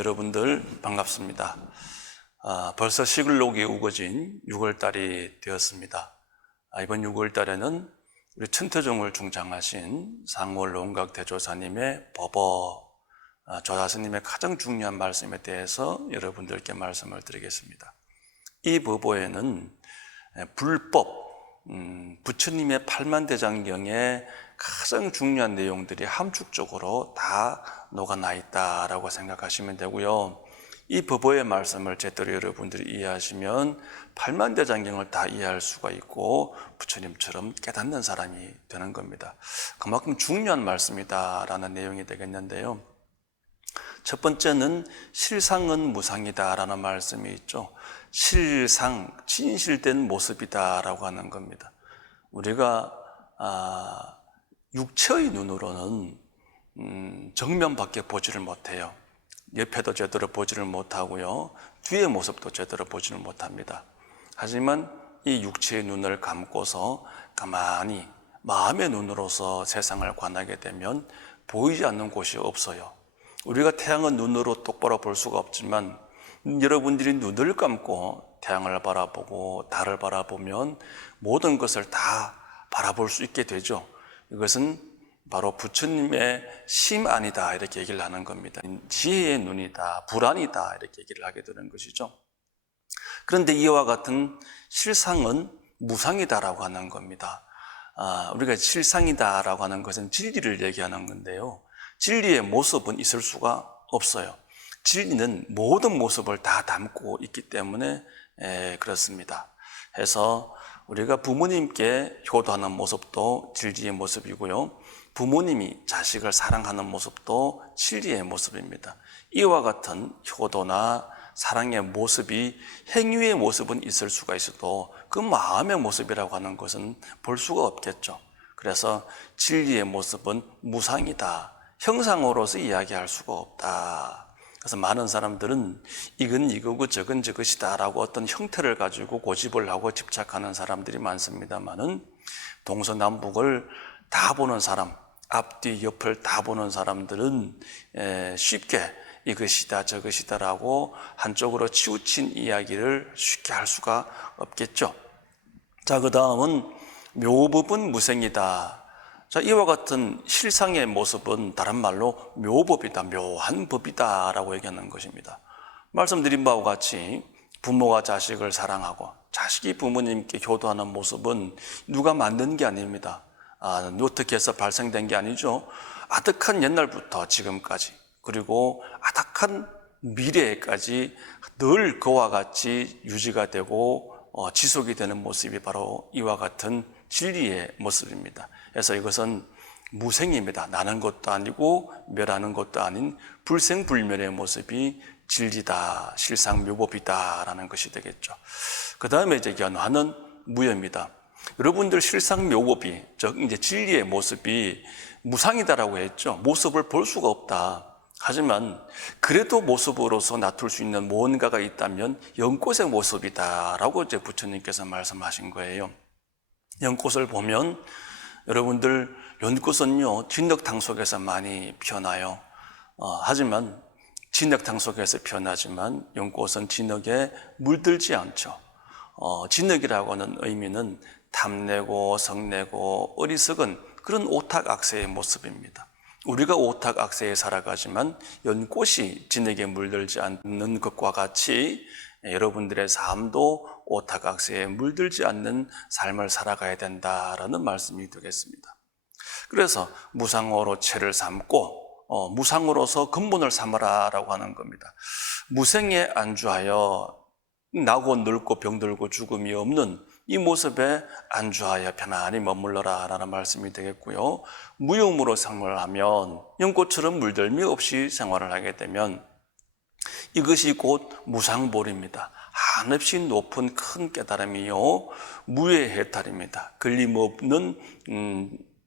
여러분들 반갑습니다. 벌써 시글록이 우거진 6월달이 되었습니다. 이번 6월달에는 우리 천태종을 중창하신 상월 원각대조사님의 법어 조사스님의 가장 중요한 말씀에 대해서 여러분들께 말씀을 드리겠습니다. 이 법어에는 불법, 부처님의 팔만대장경의 가장 중요한 내용들이 함축적으로 다 녹아나 있다라고 생각하시면 되고요. 이 법어의 말씀을 제대로 여러분들이 이해하시면 팔만대장경을 다 이해할 수가 있고 부처님처럼 깨닫는 사람이 되는 겁니다. 그만큼 중요한 말씀이다라는 내용이 되겠는데요. 첫 번째는 실상은 무상이다라는 말씀이 있죠. 실상, 진실된 모습이다라고 하는 겁니다. 우리가 육체의 눈으로는 정면밖에 보지를 못해요. 옆에도 제대로 보지를 못하고요. 뒤의 모습도 제대로 보지를 못합니다. 하지만 이 육체의 눈을 감고서 가만히 마음의 눈으로서 세상을 관하게 되면 보이지 않는 곳이 없어요. 우리가 태양은 눈으로 똑바로 볼 수가 없지만 여러분들이 눈을 감고 태양을 바라보고 달을 바라보면 모든 것을 다 바라볼 수 있게 되죠. 이것은 바로 부처님의 심안이다 이렇게 얘기를 하는 겁니다. 지혜의 눈이다, 불안이다 이렇게 얘기를 하게 되는 것이죠. 그런데 이와 같은 실상은 무상이다라고 하는 겁니다. 우리가 실상이다라고 하는 것은 진리를 얘기하는 건데요. 진리의 모습은 있을 수가 없어요. 진리는 모든 모습을 다 담고 있기 때문에 그렇습니다. 해서 우리가 부모님께 효도하는 모습도 진리의 모습이고요. 부모님이 자식을 사랑하는 모습도 진리의 모습입니다. 이와 같은 효도나 사랑의 모습이 행위의 모습은 있을 수가 있어도 그 마음의 모습이라고 하는 것은 볼 수가 없겠죠. 그래서 진리의 모습은 무상이다. 형상으로서 이야기할 수가 없다. 그래서 많은 사람들은 이건 이거고 저건 저것이다 라고 어떤 형태를 가지고 고집을 하고 집착하는 사람들이 많습니다만은 동서남북을 다 보는 사람, 앞뒤 옆을 다 보는 사람들은 쉽게 이것이다 저것이다 라고 한쪽으로 치우친 이야기를 쉽게 할 수가 없겠죠. 자, 그 다음은 묘법은 무생이다. 자, 이와 같은 실상의 모습은 다른 말로 묘법이다, 묘한 법이다 라고 얘기하는 것입니다. 말씀드린 바와 같이 부모가 자식을 사랑하고 자식이 부모님께 효도하는 모습은 누가 만든 게 아닙니다. 어떻게 해서 발생된 게 아니죠. 아득한 옛날부터 지금까지 그리고 아득한 미래에까지 늘 그와 같이 유지가 되고 지속이 되는 모습이 바로 이와 같은 진리의 모습입니다. 그래서 이것은 무생입니다. 나는 것도 아니고 멸하는 것도 아닌 불생불멸의 모습이 진리다, 실상묘법이다 라는 것이 되겠죠. 그 다음에 이제 연화는 무여입니다. 여러분들 실상묘법이, 즉 이제 진리의 모습이 무상이다라고 했죠. 모습을 볼 수가 없다. 하지만 그래도 모습으로서 나툴 수 있는 무언가가 있다면 연꽃의 모습이다라고 이제 부처님께서 말씀하신 거예요. 연꽃을 보면 여러분들 연꽃은요 진흙탕 속에서 많이 피어나요. 하지만 진흙탕 속에서 피어나지만 연꽃은 진흙에 물들지 않죠. 진흙이라고 하는 의미는 탐내고 성내고 어리석은 그런 오탁악세의 모습입니다. 우리가 오탁악세에 살아가지만 연꽃이 진흙에 물들지 않는 것과 같이 여러분들의 삶도 오탁악세에 물들지 않는 삶을 살아가야 된다라는 말씀이 되겠습니다. 그래서 무상으로 체를 삼고 무상으로서 근본을 삼아라라고 하는 겁니다. 무생에 안주하여 나고 늙고 병들고 죽음이 없는 이 모습에 안주하여 편안히 머물러라 라는 말씀이 되겠고요. 무용으로 생활을 하면 연꽃처럼 물들미 없이 생활을 하게 되면 이것이 곧 무상볼입니다. 한없이 높은 큰 깨달음이요 무의 해탈입니다. 걸림없는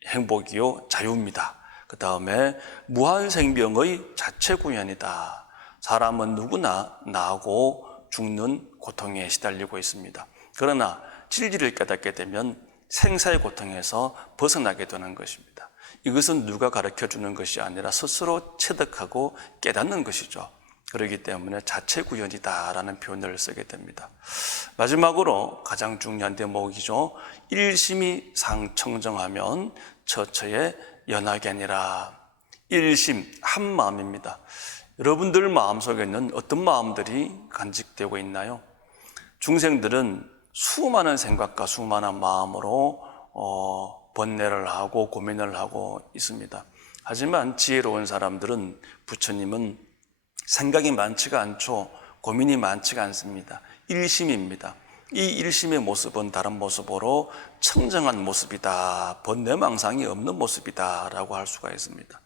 행복이요 자유입니다. 그 다음에 무한생병의 자체 구현이다. 사람은 누구나 나고 죽는 고통에 시달리고 있습니다. 그러나 진리를 깨닫게 되면 생사의 고통에서 벗어나게 되는 것입니다. 이것은 누가 가르쳐주는 것이 아니라 스스로 체득하고 깨닫는 것이죠. 그렇기 때문에 자체 구현이다라는 표현을 쓰게 됩니다. 마지막으로 가장 중요한 대목이죠. 일심이 상청정하면 처처에 연하게 아니라. 일심, 한 마음입니다. 여러분들 마음속에는 어떤 마음들이 간직되고 있나요? 중생들은 수많은 생각과 수많은 마음으로 번뇌를 하고 고민을 하고 있습니다. 하지만 지혜로운 사람들은, 부처님은 생각이 많지가 않죠. 고민이 많지가 않습니다. 일심입니다. 이 일심의 모습은 다른 모습으로 청정한 모습이다, 번뇌망상이 없는 모습이다 라고 할 수가 있습니다.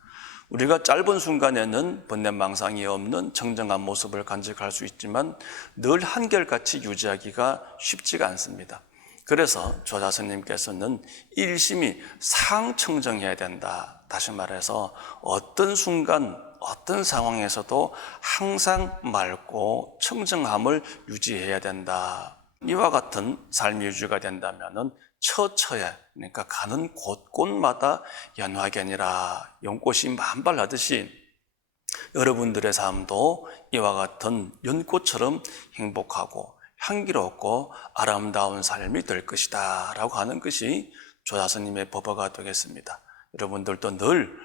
우리가 짧은 순간에는 번뇌망상이 없는 청정한 모습을 간직할 수 있지만 늘 한결같이 유지하기가 쉽지가 않습니다. 그래서 조자스님께서는 일심이 상청정해야 된다. 다시 말해서 어떤 순간, 어떤 상황에서도 항상 맑고 청정함을 유지해야 된다. 이와 같은 삶이 유지가 된다면 처처에, 그러니까 가는 곳곳마다 연화가 아니라 연꽃이 만발하듯이 여러분들의 삶도 이와 같은 연꽃처럼 행복하고 향기롭고 아름다운 삶이 될 것이다 라고 하는 것이 조자스님의 법어가 되겠습니다. 여러분들도 늘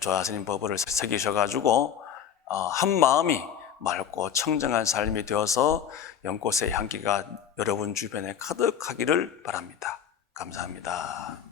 조자스님 법어를 새기셔가지고 한 마음이 맑고 청정한 삶이 되어서 연꽃의 향기가 여러분 주변에 가득하기를 바랍니다. 감사합니다.